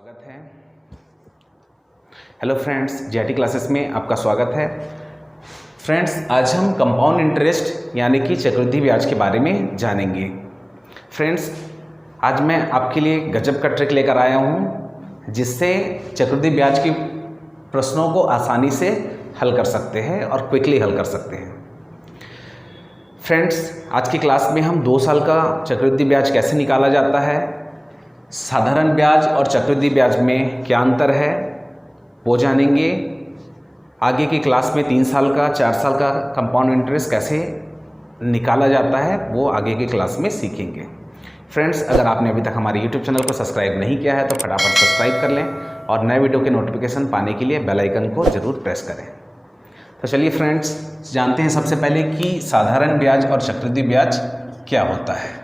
स्वागत है। Hello friends, jetty classes में आपका स्वागत है। फ्रेंड्स, आज हम कंपाउंड इंटरेस्ट यानी कि चक्रवृद्धि ब्याज के बारे में जानेंगे। फ्रेंड्स, आज मैं आपके लिए गजब का ट्रिक लेकर आया हूँ जिससे चक्रवृद्धि ब्याज के प्रश्नों को आसानी से हल कर सकते हैं और क्विकली हल कर सकते हैं। फ्रेंड्स, आज की क्लास में हम 2 साल का चक्रवृद्धि ब्याज कैसे निकाला जाता है, साधारण ब्याज और चक्रवृद्धि ब्याज में क्या अंतर है वो जानेंगे। आगे की क्लास में 3 साल का 4 साल का कंपाउंड इंटरेस्ट कैसे निकाला जाता है वो आगे की क्लास में सीखेंगे। फ्रेंड्स, अगर आपने अभी तक हमारे YouTube चैनल को सब्सक्राइब नहीं किया है तो फटाफट सब्सक्राइब कर लें और नए वीडियो के नोटिफिकेशन पाने के लिए बेल आइकन को ज़रूर प्रेस करें। तो चलिए फ्रेंड्स, जानते हैं सबसे पहले कि साधारण ब्याज और चक्रवृद्धि ब्याज क्या होता है।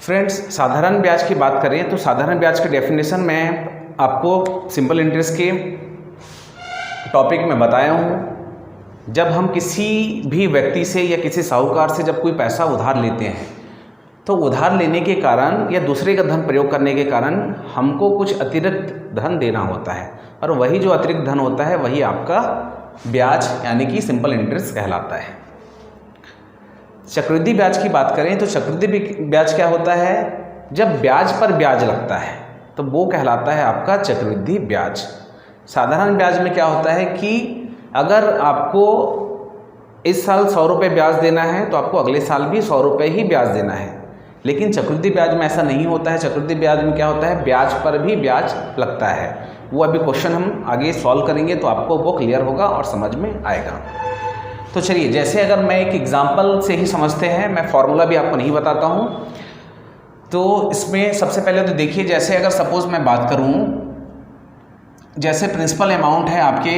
फ्रेंड्स, साधारण ब्याज की बात करें तो साधारण ब्याज की डेफिनेशन मैं आपको सिंपल इंटरेस्ट के टॉपिक में बताया हूँ। जब हम किसी भी व्यक्ति से या किसी साहूकार से जब कोई पैसा उधार लेते हैं तो उधार लेने के कारण या दूसरे का धन प्रयोग करने के कारण हमको कुछ अतिरिक्त धन देना होता है और वही जो अतिरिक्त धन होता है वही आपका ब्याज यानी कि सिंपल इंटरेस्ट कहलाता है। चक्रवृद्धि ब्याज की बात करें तो चक्रवृद्धि ब्याज क्या होता है, जब ब्याज पर ब्याज लगता है तो वो कहलाता है आपका चक्रवृद्धि ब्याज। साधारण ब्याज में क्या होता है कि अगर आपको इस साल 100 रुपये ब्याज देना है तो आपको अगले साल भी 100 रुपये ही ब्याज देना है। लेकिन चक्रवृद्धि ब्याज में ऐसा नहीं होता है। चक्रवृद्धि ब्याज में क्या होता है, ब्याज पर भी ब्याज लगता है। वो अभी क्वेश्चन हम आगे सॉल्व करेंगे तो आपको वो क्लियर होगा और समझ में आएगा। तो चलिए, जैसे अगर मैं एक एग्जाम्पल से ही समझते हैं, मैं फॉर्मूला भी आपको नहीं बताता हूँ। तो इसमें सबसे पहले तो देखिए, जैसे अगर सपोज मैं बात करूँ, जैसे प्रिंसिपल अमाउंट है आपके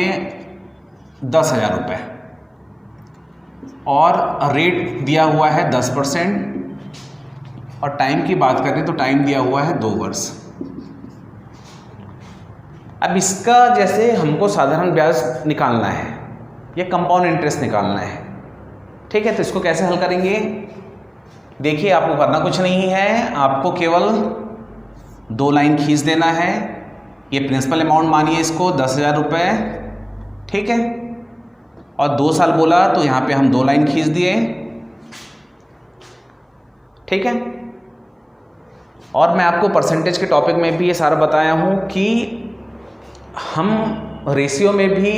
10,000 रुपये और रेट दिया हुआ है 10% और टाइम की बात करें तो टाइम दिया हुआ है 2 वर्ष। अब इसका जैसे हमको साधारण ब्याज निकालना है या कंपाउंड इंटरेस्ट निकालना है, ठीक है। तो इसको कैसे हल करेंगे, देखिए आपको करना कुछ नहीं है, आपको केवल 2 लाइन खींच देना है। ये प्रिंसिपल अमाउंट मानिए इसको 10,000 रुपये, ठीक है, और 2 साल बोला तो यहाँ पे हम 2 लाइन खींच दिए, ठीक है। और मैं आपको परसेंटेज के टॉपिक में भी ये सारा बताया हूँ कि हम रेशियो में भी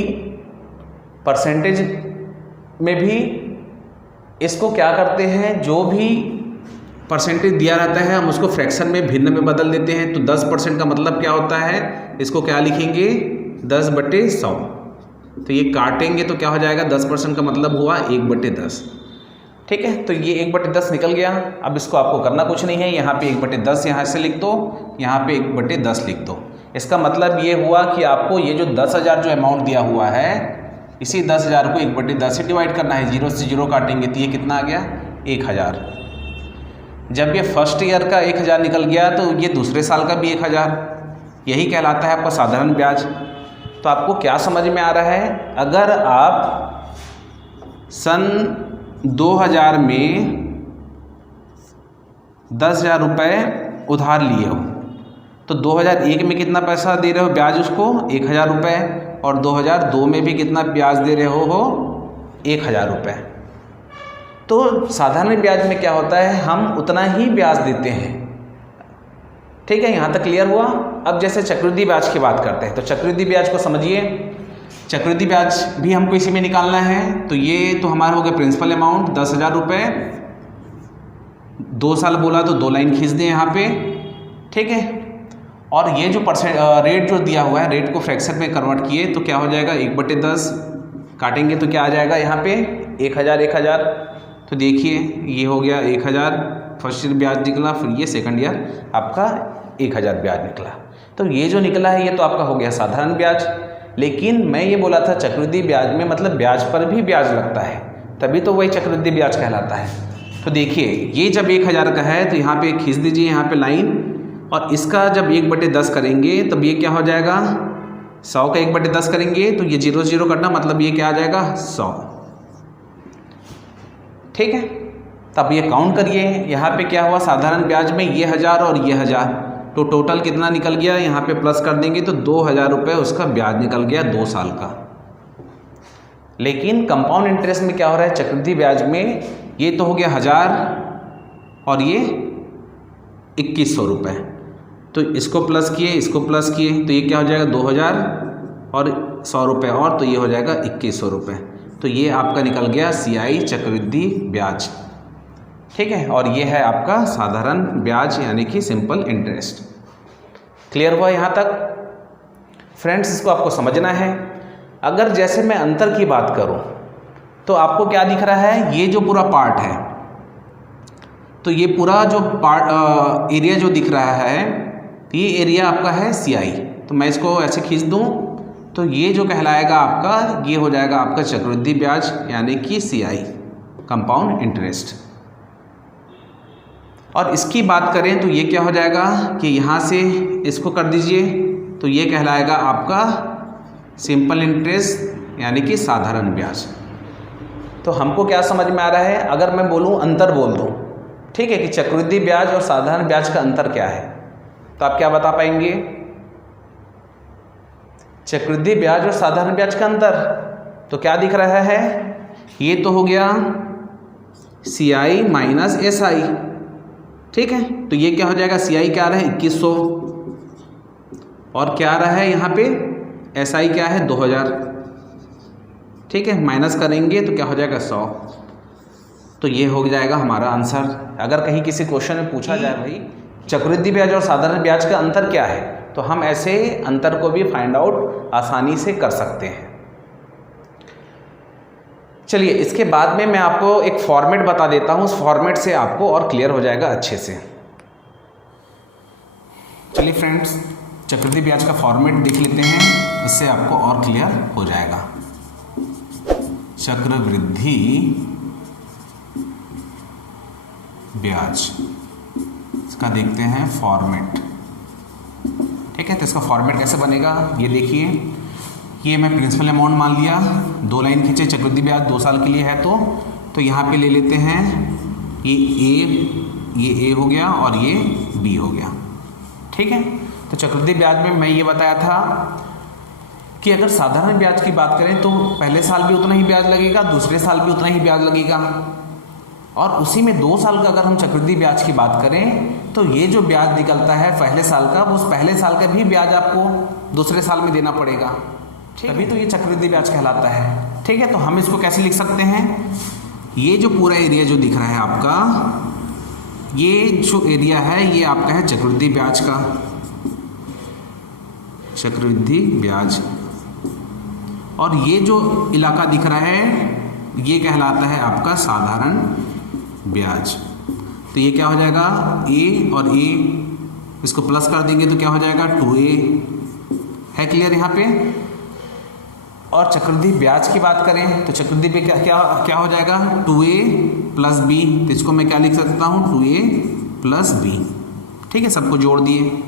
परसेंटेज में भी इसको क्या करते हैं, जो भी परसेंटेज दिया रहता है हम उसको फ्रैक्शन में भिन्न में बदल देते हैं। तो 10% का मतलब क्या होता है, इसको क्या लिखेंगे 10/100। तो ये काटेंगे तो क्या हो जाएगा, 10% का मतलब हुआ 1/10, ठीक है। तो ये 1/10 निकल गया। अब इसको आपको करना कुछ नहीं है, यहाँ पे 1/10 यहाँ से लिख दो, यहाँ पे 1/10 लिख दो। इसका मतलब ये हुआ कि आपको ये जो 10,000 जो अमाउंट दिया हुआ है, इसी 10,000 को 1/10 से डिवाइड करना है। 0 से 0 काटेंगे तो ये कितना आ गया 1,000। जब ये फर्स्ट ईयर का 1,000 निकल गया तो ये दूसरे साल का भी 1,000, यही कहलाता है आपका साधारण ब्याज। तो आपको क्या समझ में आ रहा है, अगर आप सन 2000 में 10,000 रुपये उधार लिए हो तो 2001 में कितना पैसा दे रहे हो ब्याज उसको 1,000 रुपये, और 2002 में भी कितना ब्याज दे रहे हो 1,000 रुपये। तो साधारण ब्याज में क्या होता है, हम उतना ही ब्याज देते हैं, ठीक है। यहाँ तक क्लियर हुआ। अब जैसे चक्रवृद्धि ब्याज की बात करते हैं तो चक्रवृद्धि ब्याज को समझिए। चक्रवृद्धि ब्याज भी हमको इसी में निकालना है। तो ये तो हमारा हो गया प्रिंसिपल अमाउंट 10,000 रुपये, 2 साल बोला तो 2 लाइन खींच दें यहाँ पे, ठीक है। और ये जो रेट जो दिया हुआ है, रेट को फ्रैक्शन में कन्वर्ट किए तो क्या हो जाएगा 1/10, काटेंगे तो क्या आ जाएगा यहाँ पे 1,000। तो देखिए ये हो गया 1,000 फर्स्ट ईयर ब्याज निकला, फिर ये सेकंड ईयर आपका 1,000 ब्याज निकला। तो ये जो निकला है ये तो आपका हो गया साधारण ब्याज। लेकिन मैं ये बोला था चक्रवृद्धि ब्याज में मतलब ब्याज पर भी ब्याज लगता है, तभी तो वही चक्रवृद्धि ब्याज कहलाता है। तो देखिए ये जब 1,000 का है तो यहाँ पे खींच दीजिए यहाँ पे लाइन, और इसका जब 1/10 करेंगे तब ये क्या हो जाएगा 100 का 1/10 करेंगे तो ये 0 0 कटना, मतलब ये क्या आ जाएगा 100। ठीक है, तब ये काउंट करिए, यहाँ पे क्या हुआ, साधारण ब्याज में ये 1000 और ये 1000, तो टोटल कितना निकल गया, यहाँ पे प्लस कर देंगे तो 2000 रुपये उसका ब्याज निकल गया 2 साल का। लेकिन कंपाउंड इंटरेस्ट में क्या हो रहा है, चक्रवृद्धि ब्याज में ये तो हो गया 1000 और ये 2100 रुपये, तो इसको प्लस किए, इसको प्लस किए, तो ये क्या हो जाएगा 2000 और 100 रुपये और, तो ये हो जाएगा 2100 रुपये। तो ये आपका निकल गया CI चक्रवृद्धि ब्याज। ठीक है, और ये है आपका साधारण ब्याज यानी कि सिंपल इंटरेस्ट। क्लियर हुआ यहाँ तक फ्रेंड्स? इसको आपको समझना है। अगर जैसे मैं अंतर की बात करूँ तो आपको क्या दिख रहा है, ये जो पूरा पार्ट है, तो ये पूरा जो पार्ट एरिया जो दिख रहा है, ये एरिया आपका है CI। तो मैं इसको ऐसे खींच दूँ तो ये जो कहलाएगा आपका, ये हो जाएगा आपका चक्रवृद्धि ब्याज यानी कि CI कंपाउंड इंटरेस्ट। और इसकी बात करें तो ये क्या हो जाएगा कि यहाँ से इसको कर दीजिए तो ये कहलाएगा आपका सिंपल इंटरेस्ट यानी कि साधारण ब्याज। तो हमको क्या समझ में आ रहा है, अगर मैं बोलूँ अंतर बोल दूँ, ठीक है, कि चक्रवृद्धि ब्याज और साधारण ब्याज का अंतर क्या है, तो आप क्या बता पाएंगे? चक्रवृद्धि ब्याज और साधारण ब्याज का अंतर तो क्या दिख रहा है, ये तो हो गया CI माइनस SI। ठीक है, तो ये क्या हो जाएगा, CI क्या आ रहा है 2100 और क्या आ रहा है यहाँ पे SI क्या है 2000। ठीक है, माइनस करेंगे तो क्या हो जाएगा 100। तो ये हो जाएगा हमारा आंसर। अगर कहीं किसी क्वेश्चन में पूछा जाए भाई चक्रवृद्धि ब्याज और साधारण ब्याज का अंतर क्या है, तो हम ऐसे अंतर को भी फाइंड आउट आसानी से कर सकते हैं। चलिए, इसके बाद में मैं आपको एक फॉर्मेट बता देता हूँ, उस फॉर्मेट से आपको और क्लियर हो जाएगा अच्छे से। चलिए फ्रेंड्स, चक्रवृद्धि ब्याज का फॉर्मेट देख लेते हैं, इससे आपको और क्लियर हो जाएगा। चक्रवृद्धि ब्याज इसका देखते हैं फॉर्मेट। ठीक है, तो इसका फॉर्मेट कैसे बनेगा ये देखिए। ये मैं प्रिंसिपल अमाउंट मान लिया, 2 लाइन खींचे, चक्रवृद्धि ब्याज 2 साल के लिए है, तो यहाँ पे ले लेते हैं ये A हो गया और ये B हो गया। ठीक है, तो चक्रवृद्धि ब्याज में मैं ये बताया था कि अगर साधारण ब्याज की बात करें तो पहले साल भी उतना ही ब्याज लगेगा, दूसरे साल भी उतना ही ब्याज लगेगा, और उसी में 2 साल का अगर हम चक्रवृद्धि ब्याज की बात करें तो ये जो ब्याज निकलता है पहले साल का, उस पहले साल का भी ब्याज आपको दूसरे साल में देना पड़ेगा। तभी तो ये चक्रवृद्धि ब्याज कहलाता है। ठीक है, तो हम इसको कैसे लिख सकते हैं, ये जो पूरा एरिया जो दिख रहा है आपका, ये जो एरिया है ये आपका है चक्रवृद्धि ब्याज का, चक्रवृद्धि ब्याज, और ये जो इलाका दिख रहा है ये कहलाता है आपका साधारण ब्याज। तो ये क्या हो जाएगा, A और A इसको प्लस कर देंगे तो क्या हो जाएगा 2A है। क्लियर यहाँ पे? और चक्रवृद्धि ब्याज की बात करें तो चक्रवृद्धि पे क्या हो जाएगा 2A प्लस B, तो इसको मैं क्या लिख सकता हूँ 2A प्लस B। ठीक है, सबको जोड़ दिए।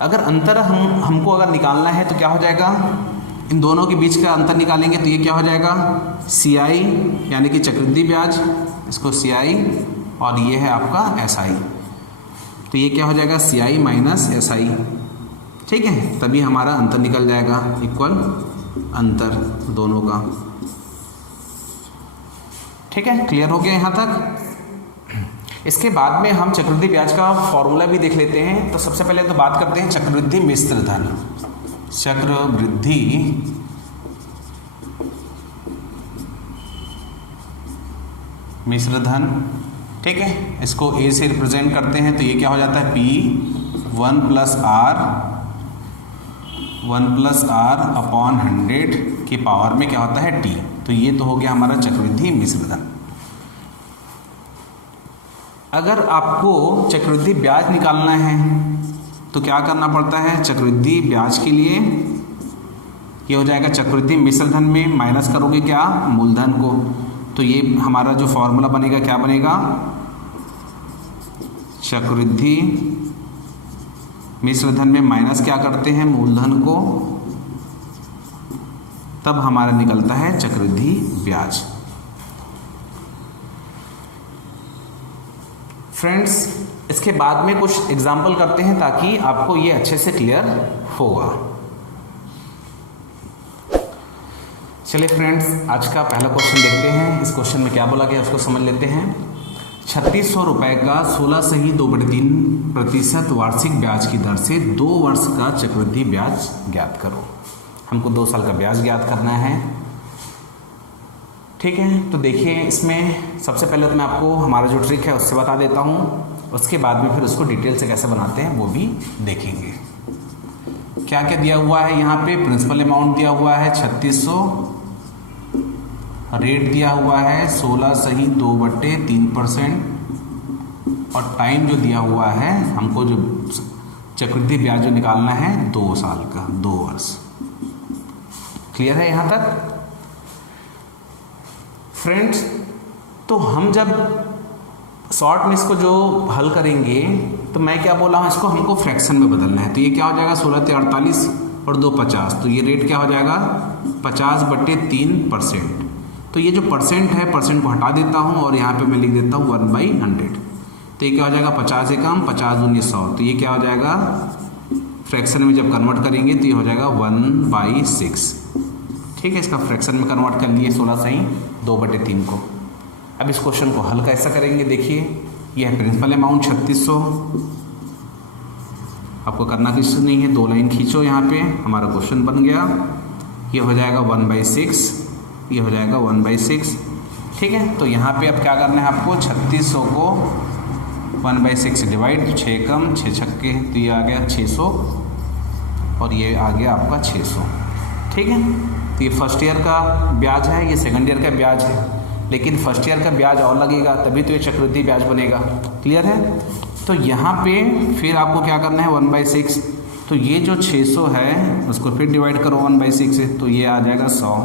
अगर अंतर हमको अगर निकालना है तो क्या हो जाएगा, इन दोनों के बीच का अंतर निकालेंगे तो ये क्या हो जाएगा CI यानी कि चक्रवृद्धि ब्याज, इसको CI, और ये है आपका SI, तो ये क्या हो जाएगा CI माइनस SI। ठीक है, तभी हमारा अंतर निकल जाएगा, इक्वल अंतर दोनों का। ठीक है, क्लियर हो गया यहाँ तक? इसके बाद में हम चक्रवृद्धि ब्याज का फॉर्मूला भी देख लेते हैं। तो सबसे पहले तो बात करते हैं चक्रवृद्धि मिश्र धन। चक्रवृद्धि मिश्र धन, ठीक है, इसको A से रिप्रेजेंट करते हैं तो ये क्या हो जाता है P 1 + R अपॉन 100 के पावर में क्या होता है T। तो ये तो हो गया हमारा चक्रवृद्धि मिश्र धन। अगर आपको चक्रवृद्धि ब्याज निकालना है तो क्या करना पड़ता है, चक्रवृद्धि ब्याज के लिए ये हो जाएगा चक्रवृद्धि मिश्र धन में माइनस करोगे क्या, मूलधन को, तो ये हमारा जो फॉर्मूला बनेगा क्या बनेगा, चक्रवृद्धि मिश्र धन में माइनस क्या करते हैं, मूलधन को, तब हमारा निकलता है चक्रवृद्धि ब्याज। फ्रेंड्स, इसके बाद में कुछ एग्जाम्पल करते हैं ताकि आपको ये अच्छे से क्लियर होगा। चलिए फ्रेंड्स, आज का पहला क्वेश्चन देखते हैं। इस क्वेश्चन में क्या बोला गया उसको समझ लेते हैं। 3600 रुपये का 16.2% वार्षिक ब्याज की दर से 2 वर्ष का चक्रवृद्धि ब्याज ज्ञात करो। हमको 2 साल का ब्याज ज्ञात करना है। ठीक है, तो देखिए इसमें सबसे पहले तो मैं आपको हमारा जो ट्रिक है उससे बता देता हूँ, उसके बाद में फिर उसको डिटेल से कैसे बनाते हैं वो भी देखेंगे। क्या क्या दिया हुआ है यहाँ पे, प्रिंसिपल अमाउंट दिया हुआ है 3600, रेट दिया हुआ है 16.2/3% और टाइम जो दिया हुआ है हमको जो चक्रवृद्धि ब्याज जो निकालना है 2 साल का, 2 वर्ष। क्लियर है यहाँ तक फ्रेंड्स? तो हम जब शॉर्ट में इसको जो हल करेंगे तो मैं क्या बोला हूँ, इसको हमको फ्रैक्शन में बदलना है। तो ये क्या हो जाएगा 16×48 और 2 50, तो ये रेट क्या हो जाएगा 50/3%। तो ये जो परसेंट है, परसेंट को हटा देता हूँ और यहाँ पे मैं लिख देता हूँ 1/100। तो ये क्या हो जाएगा 50 एकम 50 दूनी 100, तो ये क्या हो जाएगा फ्रैक्शन में जब कन्वर्ट करेंगे तो ये हो जाएगा 1/6। ठीक है, इसका फ्रैक्शन में कन्वर्ट कर लिए 16/2/3 को। अब इस क्वेश्चन को हल कैसा करेंगे, देखिए ये है प्रिंसिपल अमाउंट 3600, आपको करना कुछ नहीं है, 2 लाइन खींचो, यहाँ पे हमारा क्वेश्चन बन गया। ये हो जाएगा 1/6, ये हो जाएगा 1/6। ठीक है, तो यहाँ पे अब क्या करना है आपको, 3600 को 1/6 से डिवाइड, 6 कम 6 छक्के, तो ये आ गया 600 और ये आ गया आपका 600। ठीक है, तो ये फर्स्ट ईयर का ब्याज है, ये सेकंड ईयर का ब्याज है, लेकिन फर्स्ट ईयर का ब्याज और लगेगा तभी तो ये चक्रवृद्धि ब्याज बनेगा। क्लियर है? तो यहाँ पे फिर आपको क्या करना है 1/6, तो ये जो 600 है उसको फिर डिवाइड करो 1/6 से, तो ये आ जाएगा 100,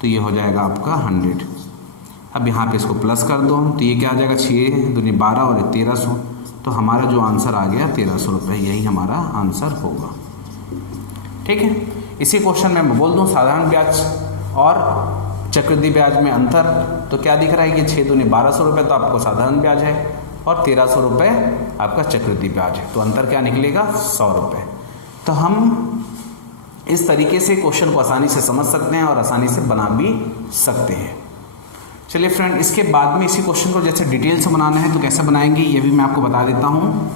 तो ये हो जाएगा आपका 100। अब यहाँ पे इसको प्लस कर दो, तो ये क्या आ जाएगा 6 दूनी 12 और 1300, तो हमारा जो आंसर आ गया 1300 रुपये, यही हमारा आंसर होगा। ठीक है, इसी क्वेश्चन में मैं बोल दूँ साधारण ब्याज और चक्रवृद्धि ब्याज में अंतर, तो क्या दिख रहा है कि 6 दूनी 1200 रुपये तो आपको साधारण ब्याज है और 1300 रुपये आपका चक्रवृद्धि ब्याज है, तो अंतर क्या निकलेगा 100 रुपये। तो हम इस तरीके से क्वेश्चन को आसानी से समझ सकते हैं और आसानी से बना भी सकते हैं। चलिए फ्रेंड, इसके बाद में इसी क्वेश्चन को जैसे डिटेल से बनाना है तो कैसे बनाएंगे ये भी मैं आपको बता देता हूँ।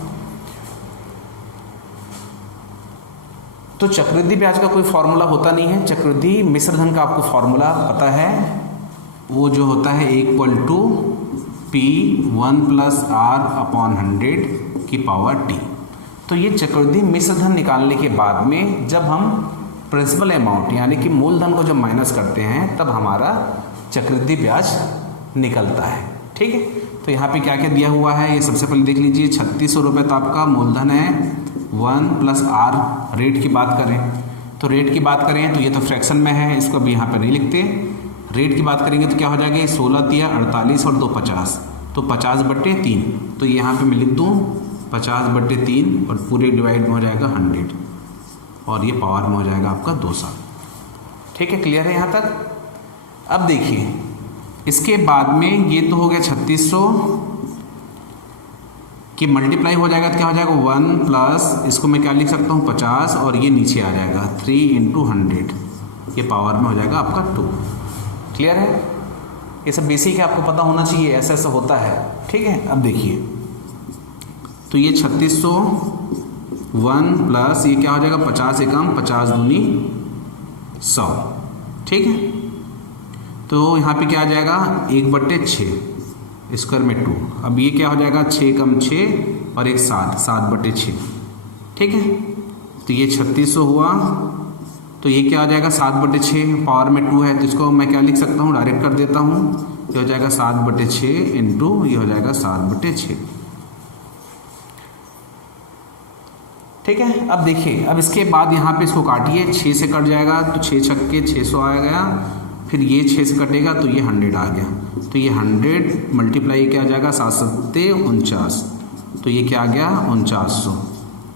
तो चक्रवृद्धि ब्याज का कोई फॉर्मूला होता नहीं है, चक्रवृद्धि मिश्र धन का आपको फॉर्मूला पता है, वो जो होता है P1 + R/100 तो ये चक्रवृद्धि मिश्र धन निकालने के बाद में जब हम प्रिंसिपल अमाउंट यानी कि मूलधन को जब माइनस करते हैं तब हमारा चक्रवृद्धि ब्याज निकलता है। ठीक है, तो यहाँ पे क्या क्या दिया हुआ है ये सबसे पहले देख लीजिए। 3600 रुपये तो आपका मूलधन है, 1 + R रेट की बात करें तो रेट की बात करें तो ये तो फ्रैक्शन में है, इसको अभी यहाँ पे नहीं लिखते। रेट की बात करेंगे तो क्या हो जाएगा 16×3 = 48 और 2 50, तो 50/3, तो यहाँ पे मैं लिख दूँ 50/3 और पूरे डिवाइड में हो जाएगा 100 और ये पावर में हो जाएगा आपका 2 साल। ठीक है, क्लियर है यहाँ तक? अब देखिए इसके बाद में ये तो हो गया 3600 कि मल्टीप्लाई हो जाएगा तो क्या हो जाएगा 1 प्लस इसको मैं क्या लिख सकता हूँ 50 और ये नीचे आ जाएगा 3 × 100, ये पावर में हो जाएगा आपका 2। क्लियर है? ये सब बेसिक है, आपको पता होना चाहिए, ऐसा ऐसा होता है। ठीक है, अब देखिए तो ये 3600 1 प्लस ये क्या हो जाएगा 50 एकम 50 दूनी 100। ठीक है, तो यहाँ पे क्या आ जाएगा 1/6 स्क्वायर में 2। अब ये क्या हो जाएगा 6 × 6 और एक 7/6। ठीक है, तो ये 3600 हुआ, तो ये क्या हो जाएगा 7/6 पावर में 2 है, तो इसको मैं क्या लिख सकता हूँ डायरेक्ट कर देता हूँ, ये हो जाएगा 7/6 इंटू ये हो जाएगा 7/6। ठीक है, अब देखिए अब इसके बाद यहाँ पे इसको काटिए, 6 से कट जाएगा तो 6 छक्के 600 आ गया, फिर ये 6 से कटेगा तो ये 100 आ गया, तो ये 100 मल्टीप्लाई क्या आ जाएगा 7 × 7 = 49, तो ये क्या आ गया 4900।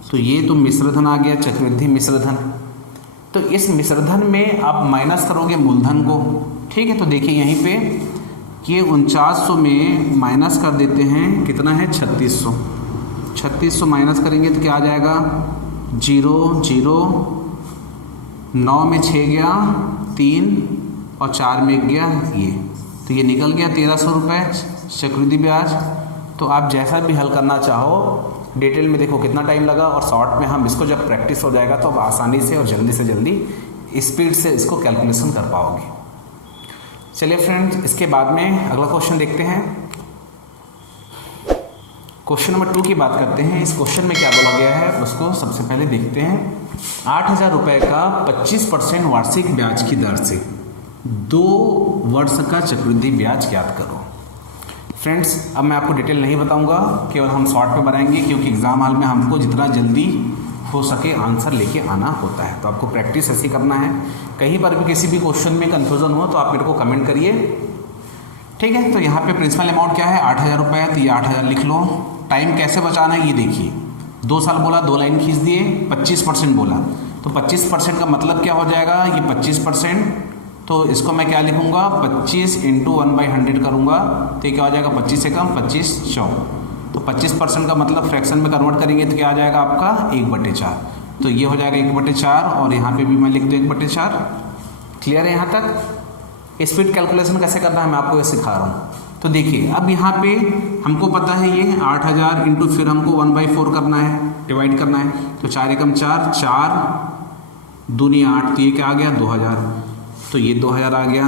तो ये तो मिश्रधन आ गया, चक्रवृद्धि मिश्रधन। तो इस मिश्रधन में आप माइनस करोगे मूलधन को, ठीक है। तो देखिए यहीं पे कि 4900 में माइनस कर देते हैं, कितना है 3600। 3600 माइनस करेंगे तो क्या आ जाएगा 0 0, 9 में 6 गया 3 और 4 में 1 गया ये, तो ये निकल गया 1300 रुपये चक्रवृद्धि ब्याज। तो आप जैसा भी हल करना चाहो, डिटेल में देखो कितना टाइम लगा, और शॉर्ट में हम इसको जब प्रैक्टिस हो जाएगा तो आप आसानी से और जल्दी से जल्दी स्पीड से इसको कैलकुलेशन कर पाओगे। चलिए फ्रेंड्स, इसके बाद में अगला क्वेश्चन देखते हैं। क्वेश्चन नंबर 2 की बात करते हैं। इस क्वेश्चन में क्या बोला गया है उसको सबसे पहले देखते हैं। 8000 रुपये का 25% वार्षिक ब्याज की दर से 2 वर्ष का चक्रवृद्धि ब्याज ज्ञात करो। फ्रेंड्स, अब मैं आपको डिटेल नहीं बताऊंगा, केवल हम शॉर्ट में बनाएंगे, क्योंकि एग्ज़ाम हॉल में हमको जितना जल्दी हो सके आंसर लेके आना होता है। तो आपको प्रैक्टिस ऐसी करना है। कहीं पर भी किसी भी क्वेश्चन में कन्फ्यूज़न हो तो आप मेरे को कमेंट करिए, ठीक है। तो यहाँ पे प्रिंसिपल अमाउंट क्या है 8000 रुपये है, तो ये 8000 लिख लो। टाइम कैसे बचाना है ये देखिए, 2 साल बोला, 2 लाइन खींच दिए, 25% बोला, तो 25% का मतलब क्या हो जाएगा, ये 25%, तो इसको मैं क्या लिखूंगा 25 × 1/100 करूंगा, तो ये क्या हो जाएगा 25 से कम 25 100, तो 25% का मतलब फ्रैक्शन में कन्वर्ट करेंगे तो क्या आ जाएगा आपका 1/4, तो ये हो जाएगा 1/4, और यहाँ पे भी मैं लिख दूँ 1/4। क्लियर है यहाँ तक। स्पीड कैलकुलेशन कैसे करना है मैं आपको ये सिखा रहा हूँ। तो देखिए अब यहाँ पे हमको पता है ये 8000 इंटू फिर हमको 1/4 करना है, डिवाइड करना है, तो 4 एकम 4, 4 दूनी 8, तो ये क्या आ गया 2000, तो ये 2000 आ गया।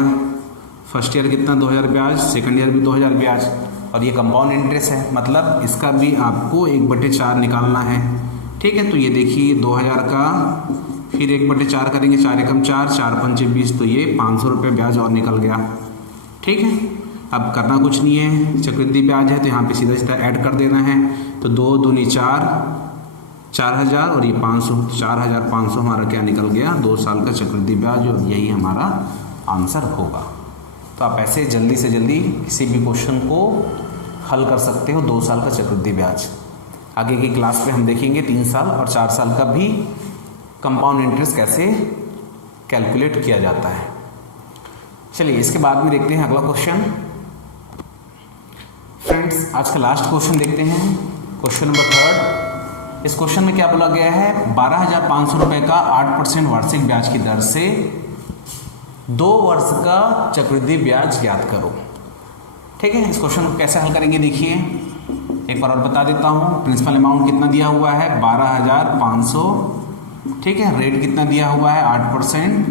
फर्स्ट ईयर कितना 2000 ब्याज, सेकंड ईयर भी 2000 ब्याज, और ये कंपाउंड इंटरेस्ट है, मतलब इसका भी आपको 1/4 निकालना है, ठीक है। तो ये देखिए 2000 का फिर 1/4 करेंगे, 4 एकम 4, 4 पंचे 20, तो ये 500 रुपये ब्याज और निकल गया, ठीक है। अब करना कुछ नहीं है, चक्रवृद्धि ब्याज है तो यहाँ पे सीधा सीधा ऐड कर देना है, तो 2 दूनी 4, 4000 और ये 500, 4500 हमारा क्या निकल गया 2 साल का चक्रवृद्धि ब्याज, और यही हमारा आंसर होगा। तो आप ऐसे जल्दी से जल्दी किसी भी क्वेश्चन को हल कर सकते हो 2 साल का चक्रवृद्धि ब्याज। आगे की क्लास में हम देखेंगे 3 साल और 4 साल का भी कंपाउंड इंटरेस्ट कैसे कैलकुलेट किया जाता है। चलिए इसके बाद में देखते हैं अगला क्वेश्चन। फ्रेंड्स, आज का लास्ट क्वेश्चन देखते हैं, क्वेश्चन नंबर 3। इस क्वेश्चन में क्या बोला गया है 12500 रुपये का 8% वार्षिक ब्याज की दर से 2 वर्ष का चक्रवृद्धि ब्याज ज्ञात करो, ठीक है। इस क्वेश्चन को कैसे हल करेंगे देखिए, एक बार और बता देता हूँ। प्रिंसिपल अमाउंट कितना दिया हुआ है 12500, ठीक है। रेट कितना दिया हुआ है 8%,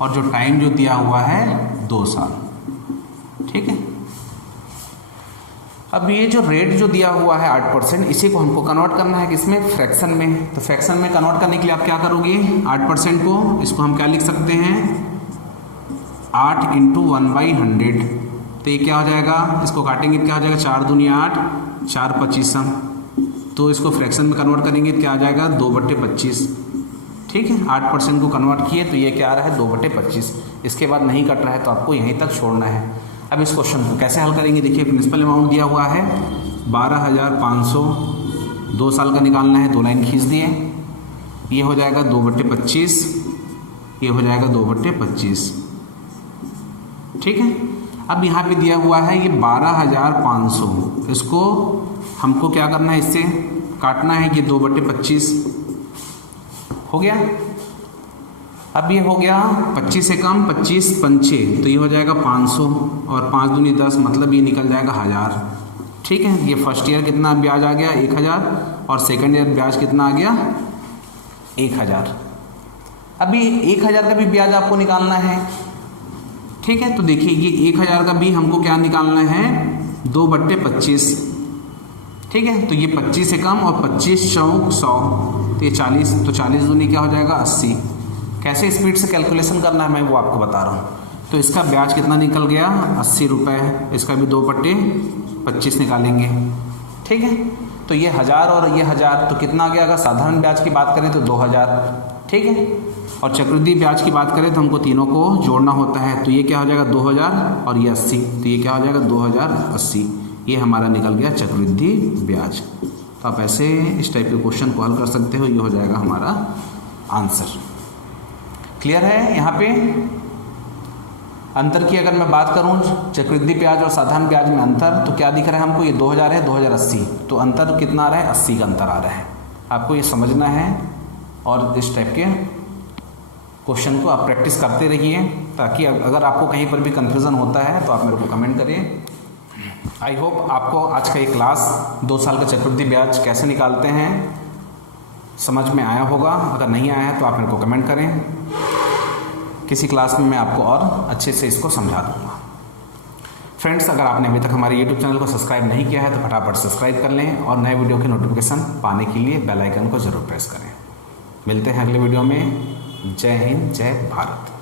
और जो टाइम जो दिया हुआ है 2 साल, ठीक है। अब ये जो रेट जो दिया हुआ है 8%, इसी को हमको कन्वर्ट करना है किसमें, फ्रैक्शन में। तो फ्रैक्शन में कन्वर्ट करने के लिए आप क्या करोगे 8% को, इसको हम क्या लिख सकते हैं 8 × 1/100, तो ये क्या हो जाएगा, इसको काटेंगे क्या हो जाएगा 4 दूनी 8, 4 25, तो इसको फ्रैक्शन में कन्वर्ट करेंगे तो क्या आ जाएगा 2/25, ठीक है। 8% को कन्वर्ट किए तो ये क्या आ रहा है 2/25। इसके बाद नहीं कट रहा है तो आपको यहीं तक छोड़ना है। अब इस क्वेश्चन को कैसे हल करेंगे देखिए, प्रिंसिपल अमाउंट दिया हुआ है 12500, 2 साल का निकालना है, 2 लाइन खींच दिए, ये हो जाएगा 2/25, ये हो जाएगा 2/25, ठीक है। अब यहाँ पे दिया हुआ है ये 12500, इसको हमको क्या करना है, इससे काटना है, ये 2/25 हो गया। अब ये हो गया 25 से कम 25 पंचे, तो ये हो जाएगा 500, और 5 दूनी 10, मतलब ये निकल जाएगा 1000, ठीक है। ये फर्स्ट ईयर कितना ब्याज आ गया 1000, और सेकंड ईयर ब्याज कितना आ गया 1000। अभी 1000 का भी ब्याज आपको निकालना है, ठीक है। तो देखिए ये 1000 का भी हमको क्या निकालना है 2/25, ठीक है। तो ये 25 से कम, और 25 चौक 100, तो ये 40, तो 40 दूनी क्या हो जाएगा 80। कैसे स्पीड से कैलकुलेशन करना है मैं वो आपको बता रहा हूँ। तो इसका ब्याज कितना निकल गया 80 रुपये, इसका भी 2/25 निकालेंगे, ठीक है। तो ये 1000 और ये 1000, तो कितना आ गया, अगर साधारण ब्याज की बात करें तो 2000, ठीक है। और चक्रवृद्धि ब्याज की बात करें तो हमको तीनों को जोड़ना होता है, तो ये क्या हो जाएगा 2000 और ये 80, तो ये क्या हो जाएगा 2080, ये हमारा निकल गया चक्रवृद्धि ब्याज। तो आप ऐसे इस टाइप के क्वेश्चन को हल कर सकते हो, ये हो जाएगा हमारा आंसर। क्लियर है? यहाँ पे अंतर की अगर मैं बात करूँ चक्रवृद्धि ब्याज और साधारण ब्याज में अंतर, तो क्या दिख रहा है हमको, ये 2000 है 2080, तो अंतर कितना आ रहा है, 80 का अंतर आ रहा है। आपको ये समझना है और इस टाइप के क्वेश्चन को आप प्रैक्टिस करते रहिए, ताकि अगर आपको कहीं पर भी कन्फ्यूज़न होता है तो आप मेरे को कमेंट करिए। आई होप आपको आज का ये क्लास 2 साल का चक्रवृद्धि ब्याज कैसे निकालते हैं समझ में आया होगा। अगर नहीं आया है तो आप मेरे को कमेंट करें, किसी क्लास में मैं आपको और अच्छे से इसको समझा दूँगा। फ्रेंड्स, अगर आपने अभी तक हमारे YouTube चैनल को सब्सक्राइब नहीं किया है तो फटाफट सब्सक्राइब कर लें और नए वीडियो की नोटिफिकेशन पाने के लिए बेल आइकन को ज़रूर प्रेस करें। मिलते हैं अगले वीडियो में। जय हिंद, जय भारत।